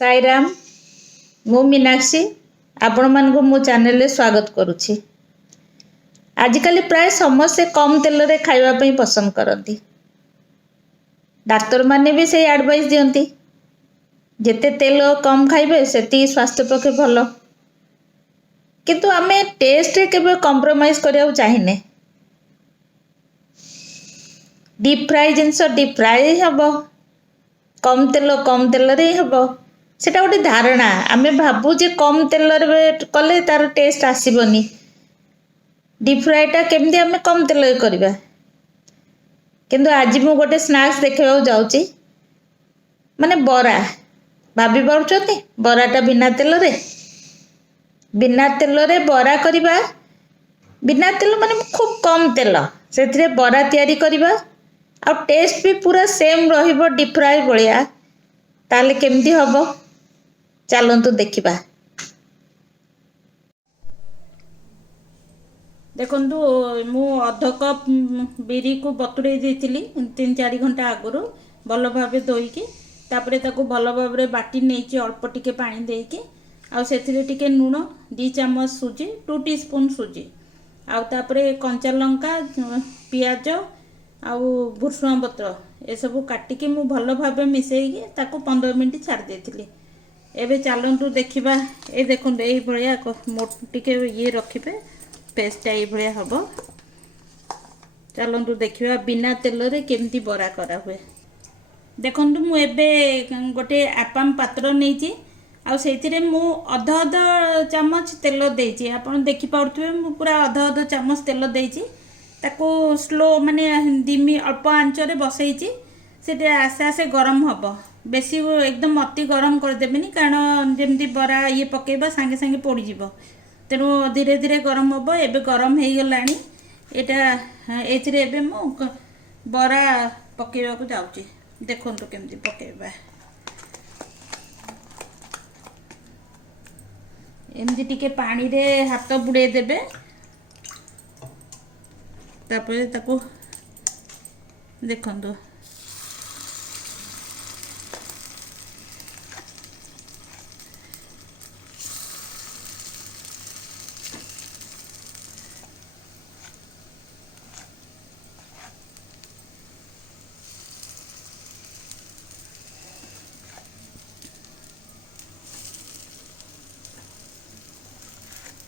साईराम मु मीनाक्षी आपण मानक मो चैनल स्वागत करुछि। आजिकल प्राय समस्ते कम तेल रे खाइबा पई पसंद करती। डाक्तर माने भी से एडवाइस दियंती जेते तेल कम खाइबे सेती स्वास्थ्य पक्षे भलो। किंतु आमे टेस्ट रे केबे कॉम्प्रोमाइज करिया चाहिने। डीप फ्राई जिनस डीप फ्राई हबो, कम तेल रे हबो। सेटा गोटे धारणा आमे भाबू जे कम तेल रे कले तार टेस्ट आसीबनी। डीप फ्राईटा केमती आमे कम तेल रे करबा। किंतु आज मु गोटे स्नैक्स देखा जाऊँगी माने बरा भाभी पार्टी बराटा बिना तेल रे बरा करबा। बिना तेल माने खूब कम तेल से बरा तैयारी करबा आ टेस्ट भी पूरा सेम रहिबो डीप फ्राई भलिया। ताले केमती हबो चलंतु देखिबा। देखंतु मु अध कप बिरी को बतुरे देइतिली 3-4 घंटा आगुरु भल भाबे धोईकी तापरे ताको भल भाबरे बाटी नेची अल्प टिके पानी देकी आ सेथिरे टिके लूण 2 चम्मच सुजी 2 टीस्पून सुजी आ तापरे कंचा लंका पियाज आ भुसुंगा पत्र ए सब काटिकी मु भल भाबे मिसेईकी ताको 15 मिनिट छाड़ देइतिली। एबे चलंतु देखिबा। ए देखंतु एई भलिया टिके ये रखिबे पेस्ट ये भलिया हबो। चलंतु देखिबा बिना तेल रे केमती बरा करा हुए। देखंतु मु एबे गोटे आपाम पात्र नेची आ सेतिरे मु अध चम्मच तेल देइची। आपण देखि पाउथबे मु पूरा अध चम्मच तेल देइची। ताको स्लो माने दिमी अल्प आंच रे बसैची। सेटे आसे आसे गरम हबो। बेसी एकदम अति गरम कर देबेनी कारण जेमती बरा ये पकेबा संगे संगे पोड़ी जिवो। तेणु धीरे धीरे गरम हम। एबे गरम हो गलानी एटा एथिरे एबे मु बरा पकेबा को जाउची। देखंतु केमती पकेबा। एमती टिके पानी रे हाथ बुड़े देबे तापरे ताको देखंतु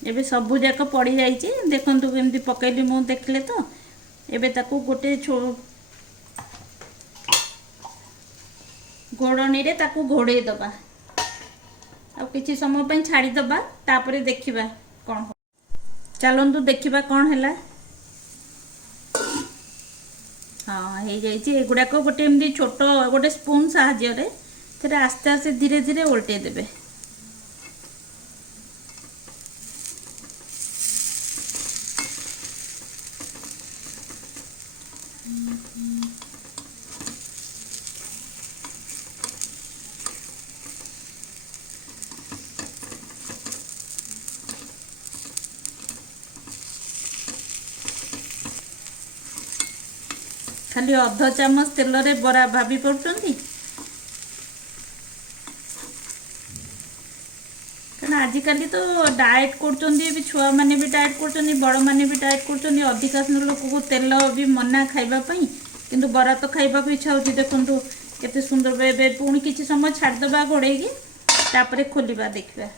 एबे सबु जाक पड़ी जाइए। देखंतु केमती पकैली मु देखले तो एबे ताकू गोटे घोड़नी रे ताकू घोड़े दबा आ किछि समय पई छाड़ी दबा तापरे देखिबा कोन हो। चलंतु देखिबा कोन हैला। हां हे जाइए। एगुडा को गोटे एमती छोटो गोटे स्पून साहाय्य रे तेरे आस्ते आस्ते धीरे धीरे उल्टे देबे। खाली अध चम्मच तेल रे बरा भाभी पड़ुचंती कारण आजिकल तो डाएट करचंती भी छुआ माने भी डाएट करचंती बड़ माने भी डाएट करचंती। अधिकांश लोक को तेल भी मना खाइबा पई किंतु बरा तो खाइबा को इच्छा होची। देखंतु केते सुंदर बे पुणी किछि समय छाड़ दबा घोड़ेगी तापरे खोलिबा देखबा।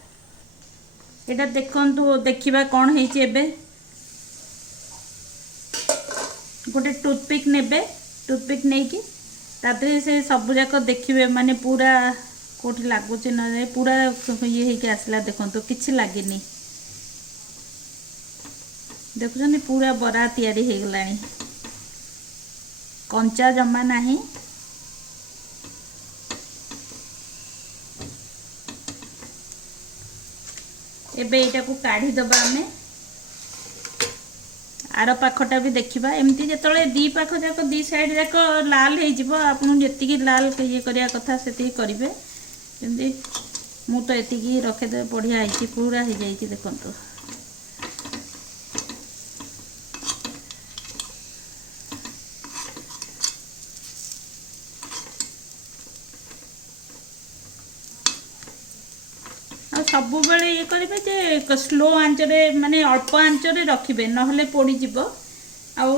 एटा देखंतु देखिबा कोन हेची। एबे गोटे टूथपिक नेबे टूथपिक नहीं कि तादरे से सब जाक देखिए माने पूरा कोठी लागुचे ना पूरा ये हे के आसला। देखंतु किछि लागिनी। देखुछनी पूरा बरा तैयारी हे गलानी कंचा जमा नाही। एबे एटा को काढी दबा हमें आर पाखटा भी देखिबा। एमती जेतले दी पाख जाक दी साइड जाक लाल हे जिवो आपन जेतिकी लाल ये करिया कथा सेति करिवे। एमती मु तो एतिकी रखे दे बढ़िया आइची पूरा हे जाइची। देखंतु सब बेले ये करेंगे जे स्लो आंचरे माने अल्प आंचरे रखिबे नहले पोड़ी जीवो आउ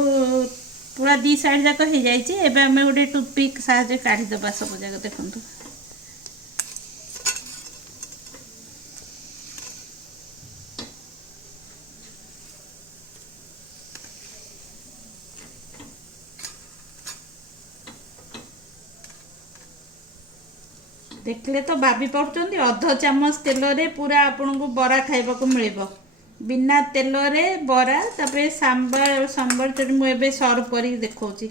पूरा दी साइड जाक हो जाइए। एबे आम गोटे टूथपिक साहाଯ୍य काढ़ीदेवा सब जगह देखूँ। देखले तो भाभी पड़ुଛନ୍ତି अध चामच तेल रे पूरा आपन को बरा खाइबा को मिलिबो बिना तेल रे बरा। तापर सांबर सांबर चटनी मु एबे सर्व करी देखौची।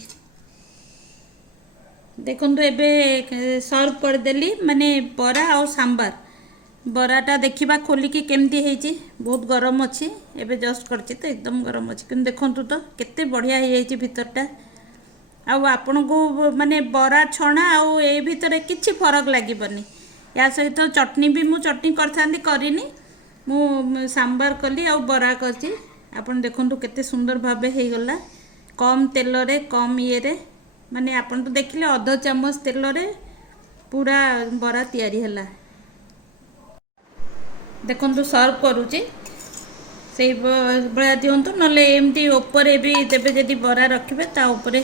देखंतु एबे सर्व कर देली माने बरा और सांबर। बराटा देखिबा खोलिकी केमती ହେଇची बहुत गरम अछि। एबे जस्ट करछि तो एकदम गरम अछि किन देखंतु तो केते बढ़िया हे जाइछि भीतरटा। आउ आपण को माने बरा छणा आउ ए भितर किछि फरक लागिबनी। या सहित चटनी भी मु चटनी करथांदी करिनी मु सांबर कली आउ बरा करछि। आपण देखंतु केते सुंदर भाबे हे गला कम तेल रे कम ये रे माने आपण तो देखिले अध चामच तेल रे पूरा बरा तयारी हला। देखंतु सर्व करूची से बड़ा दियंतु नले एमती ऊपर भी देबे जदी बरा रखिबे ता ऊपर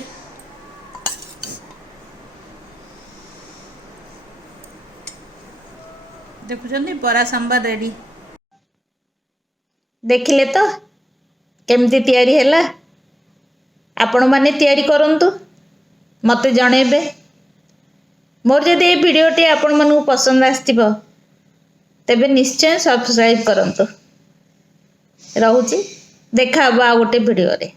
देखुछंती बरा सांबर रेडी। देखिले तो केमती तैयारी हैला। आपण माने तैयारी करंतु मते जणेबे। मोर जदि ए वीडियोटी आपण मानू पसंद आस्तिबो तेबे निश्चय सब्सक्राइब करंतु। रहूची देखा बा गोटे वीडियो रे।